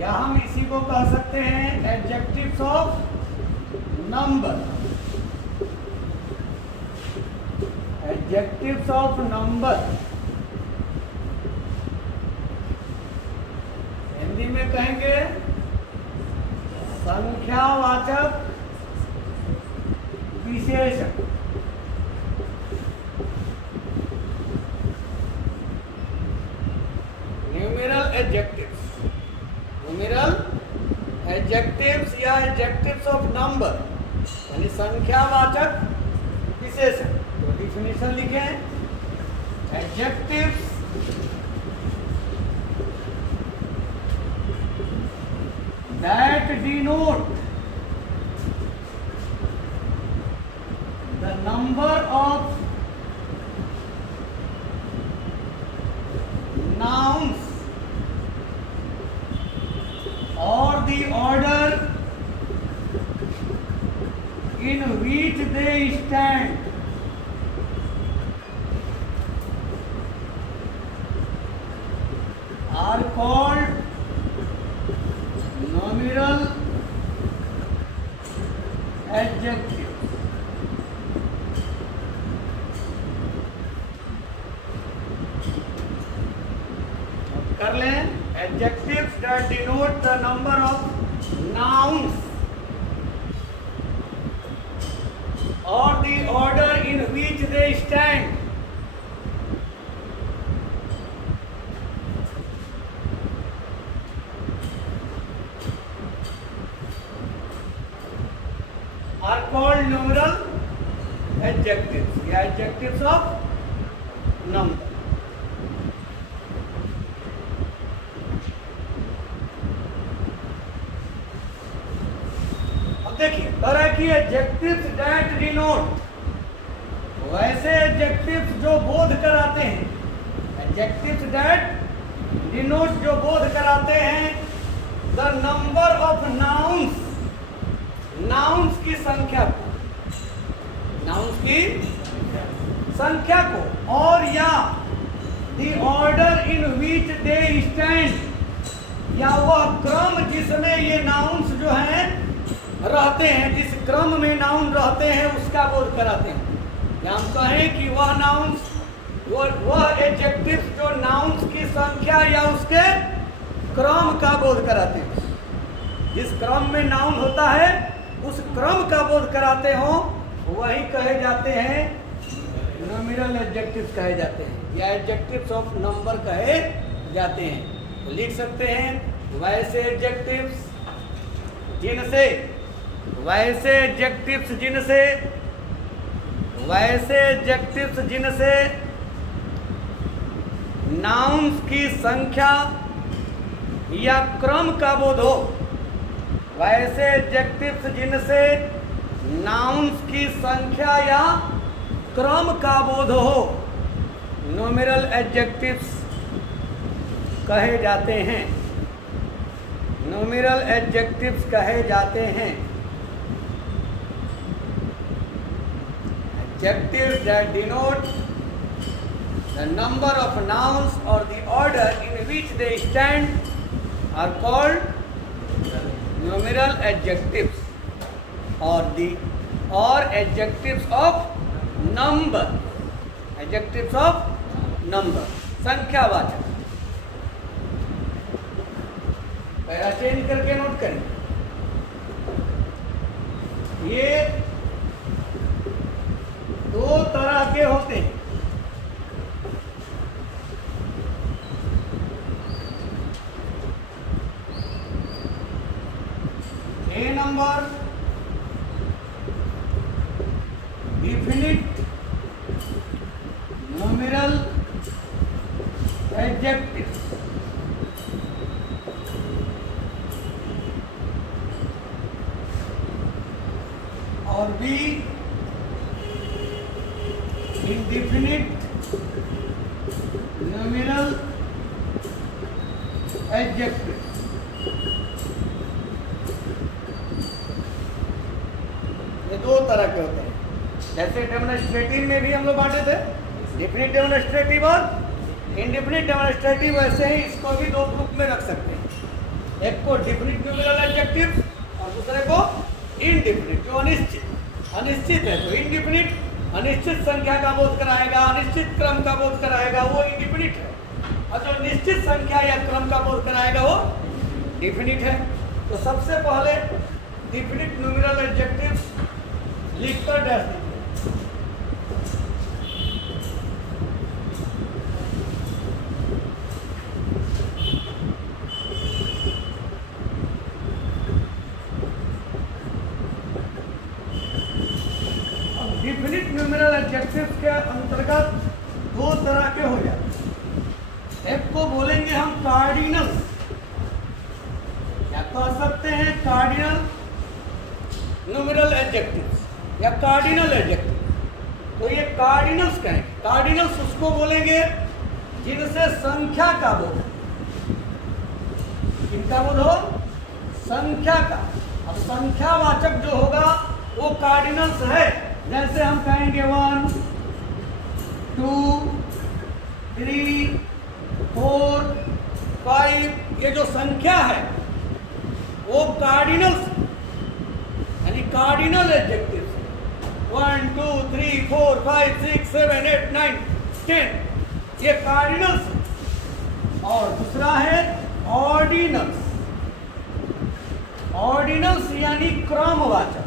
या हम इसी को कह सकते हैं adjectives of number. Adjectives of number Hindi में कहेंगे संख्यावाचक विशेषण। न्यूमेरल एडजेक्टिव्स, न्यूमेरल एडजेक्टिव्स या एडजेक्टिव्स ऑफ नंबर यानी संख्यावाचक विशेषण। तो डिफिनेशन लिखें, adjectives that denote the number of nouns or the order in which they stand are called nominal adjectives। कर लें, adjectives that denote the number of nouns or the order in which they stand are called numeral adjectives या adjectives of number। अब देखिए तरह की adjectives that denote, वैसे adjectives जो बोध कराते हैं, adjectives that denote जो बोध कराते हैं the number of nouns, nouns की संख्या को, नाउन्स की संख्या को, और या the order in which they stand, या वह क्रम जिसमें ये नाउन्स जो हैं रहते हैं, जिस क्रम में नाउन रहते हैं उसका बोध कराते हैं। या हम कहें कि वह नाउन्स, वह एडजेक्टिव्स जो नाउन्स की संख्या या उसके क्रम का बोध कराते हैं। जिस क्रम में नाउन होता है उस क्रम का बोध कराते हो, वही कहे जाते हैं नॉमिनल एडजेक्टिव्स कहे जाते हैं या एडजेक्टिव्स ऑफ नंबर कहे जाते हैं। तो लिख सकते हैं वैसे एडजेक्टिव्स जिनसे, वैसे एडजेक्टिव्स जिनसे, वैसे एडजेक्टिव्स जिनसे नाउन्स की संख्या या क्रम का बोध हो, वैसे एडजेक्टिव्स जिनसे नाउन्स की संख्या या क्रम का बोध हो नॉमिनल एडजेक्टिव्स कहे जाते हैं। नॉमिनल एडजेक्टिव्स कहे जाते हैं। Adjectives that denote the number of nouns और the order in which they stand are called numeral adjectives or adjectives of number, adjectives of number, संख्यावाचक। पैरा चेंज करके नोट करें, ये दो तरह के होते हैं। A number definite numeral adjectives, और B indefinite numeral adjectives। दो तरह के होते हैं। जैसे डेमोन्स्ट्रेटिव में भी हम लोग बांटे थे, डेफिनिट डेमोन्स्ट्रेटिव और इंडेफिनिट डेमोन्स्ट्रेटिव, वैसे ही इसको भी दो ग्रुप में रख सकते हैं। एक को डिफिनिट न्यूमेरल एडजेक्टिव और दूसरे को इनडिफिनिट, जो अनिश्चित है। तो इनडिफिनिट अनिश्चित संख्या का बोध कराएगा, अनिश्चित क्रम का बोध कराएगा, वो इनडिफिनिट है। और जो निश्चित संख्या या क्रम का बोध कराएगा वो डिफिनिट है। तो सबसे पहले डिफिनिट न्यूमेरल एडजेक्टिव लिखकर डैश दीजिए। डिफिनिट न्यूमेरल एडजेक्टिव के अंतर्गत दो तरह के हो जाते हैं। एक को बोलेंगे हम कार्डिनल, या कह सकते हैं कार्डिनल न्यूमेरल एडजेक्टिव्स या कार्डिनल एडजेक्टिव। तो ये कार्डिनल्स कहेंगे। कार्डिनल्स उसको बोलेंगे जिनसे संख्या का बोध हो। किनका बोध हो? संख्या का। अब संख्यावाचक जो होगा वो कार्डिनल्स है। जैसे हम कहेंगे 1 2 3 4 5, ये जो संख्या है वो कार्डिनल्स यानी कार्डिनल एडजेक्टिव्स। 1 2 3 4 5 6 7 8 9 10, ये कार्डिनल्स। और दूसरा है ऑर्डिनल्स। ऑर्डिनल्स यानी क्रमवाचक।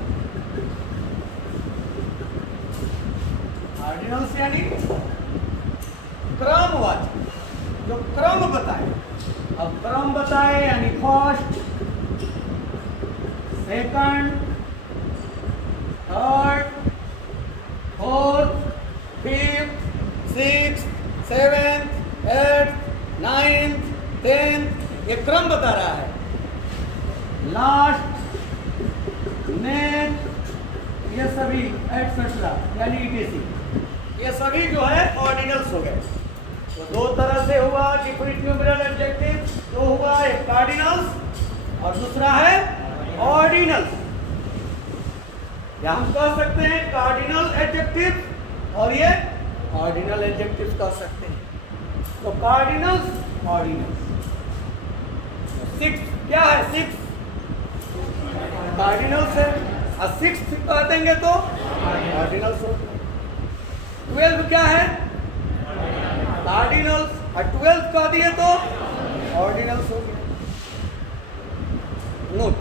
ऑर्डिनल्स यानी क्रमवाचक, जो क्रम बताए। अब क्रम बताए यानी first, second, third, fourth, fifth, sixth, seventh, eighth, ninth, tenth, ये क्रम बता रहा है। लास्ट, नेक्स्ट, ये सभी एटसेट्रा यानी ETC, ये सभी जो है ऑर्डिनल्स हो गए। तो दो तरह से हुआ डिफिनिट न्यूमेरल एडजेक्टिव। तो हुआ एक कार्डिनल्स और दूसरा है ऑर्डिनल्स। या हम कह सकते हैं कार्डिनल एडजेक्टिव और ये ऑर्डिनल एडजेक्टिव कह सकते हैं। तो कार्डिनल्स, ऑर्डिनल्स। 6 क्या है? 6 कार्डिनल्स है और 6 कह देंगे तो ऑर्डिनल्स हो। 12 क्या है? कार्डिनल्स, और 12 कह दिए तो ऑर्डिनल्स हो गया। नोट,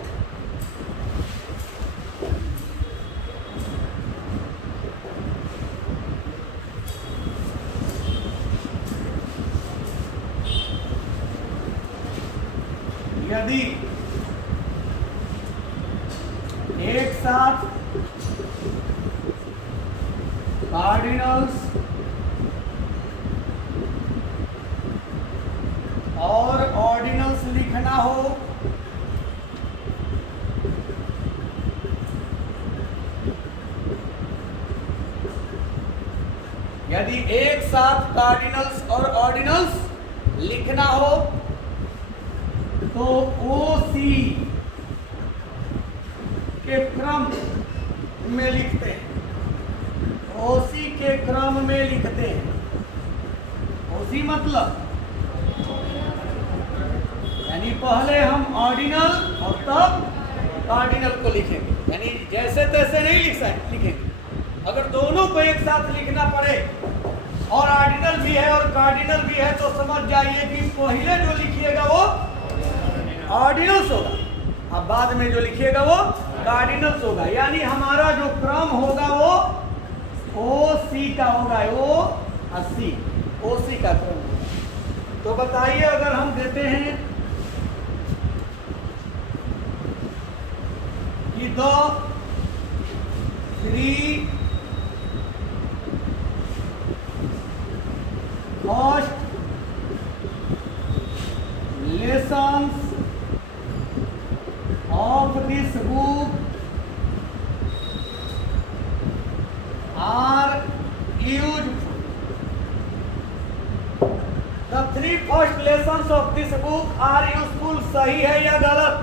यदि एक साथ कार्डिनल्स और ऑर्डिनल्स लिखना हो यदि एक साथ कार्डिनल्स और ऑर्डिनल्स लिखना हो तो OC के क्रम में लिखते हैं। OC के क्रम में लिखते हैं। OC मतलब यानी पहले हम ऑर्डिनल और तब कार्डिनल को लिखेंगे, यानी जैसे तैसे नहीं लिखेंगे। अगर दोनों को एक साथ लिखना पड़े और ऑर्डिनल भी है और कार्डिनल भी है तो समझ जाइए कि पहले जो लिखिएगा वो ऑर्डिनल्स होगा, अब बाद में जो लिखिएगा वो कार्डिनल्स होगा। यानी हमारा जो क्रम होगा वो OC का होगा, O80 OC का क्रम होगा। तो बताइए, अगर हम देते हैं कि the 3 first lessons of this book are useful. The 3 first lessons of this book are useful. सही है या गलत?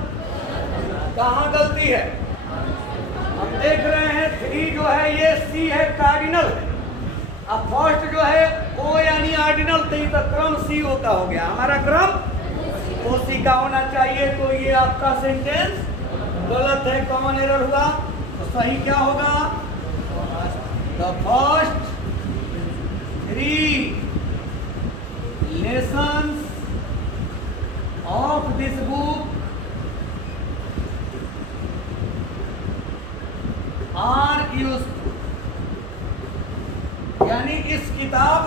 कहाँ गलती है? हम देख रहे हैं 3 जो है ये C है, कार्डिनल है। अब फर्स्ट जो है O यानी ऑर्डिनल, तो ये तो क्रम CO का हो गया। हमारा क्रम ओसी का होना चाहिए, तो ये आपका सेंटेंस गलत है। कॉमन एरर हुआ, तो सही क्या होगा? The first 3 lessons of this book are useful, यानी इस किताब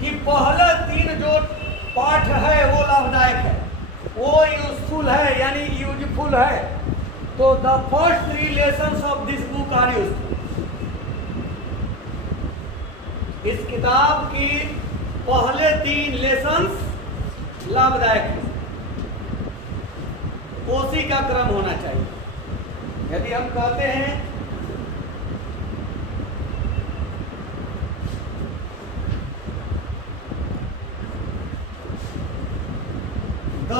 की पहले 3 जो पाठ है वो लाभदायक है, वो यूजफुल है यानी यूजफुल है। तो the first 3 lessons of this book are useful, इस किताब की पहले 3 लेसन्स लाभदायक है। ओसी का क्रम होना चाहिए। यदि हम कहते हैं the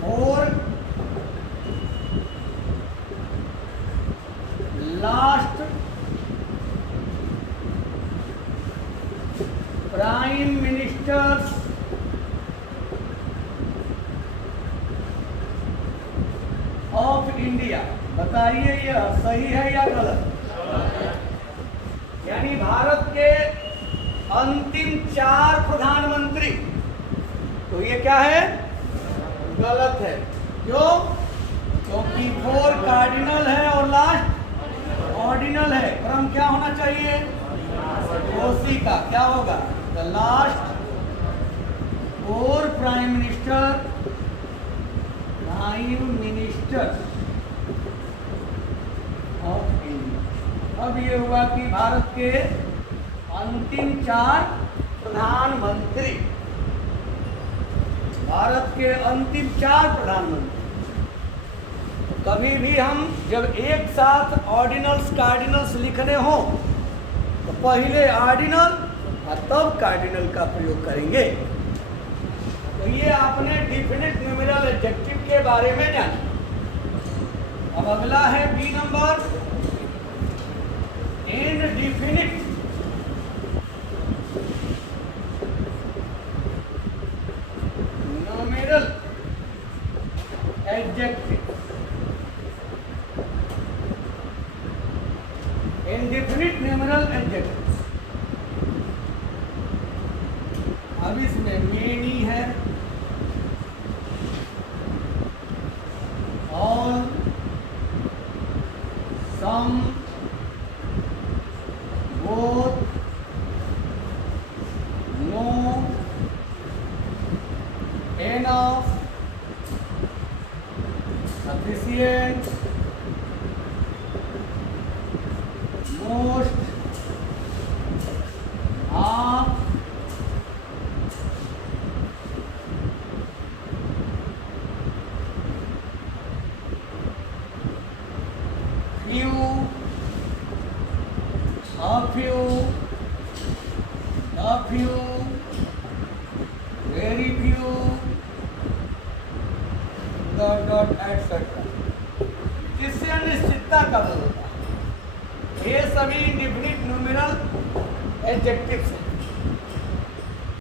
four last prime ministers of India, बताइए यह सही है या गलत? यानी भारत के अंतिम 4 प्रधानमंत्री, तो ये क्या है? गलत है। क्यों? क्योंकि 4 कार्डिनल है और लास्ट ऑर्डिनल है। क्रम क्या होना चाहिए? ओसी का। क्या होगा? The last 4 prime minister of India. अब ये हुआ कि भारत के अंतिम 4 प्रधानमंत्री, भारत के अंतिम 4 प्रधानमंत्री। कभी भी हम जब एक साथ ऑर्डिनल्स कार्डिनल्स लिखने हो तो पहले ऑर्डिनल और तब कार्डिनल का प्रयोग करेंगे। तो ये आपने डिफिनिट न्यूमेरल एडजेक्टिव के बारे में जाना। अब अगला है B number, indefinite numeral adjective. Indefinite numeral adjective, अब इसमें मेनी है, all, some, both, no, enough, sufficient, most, half, few, a few, very few, dot etc. इससे अनिश्चितता का बोध होता है। ये सभी इंडिफिनिट न्यूमेरल एडजेक्टिव्स हैं।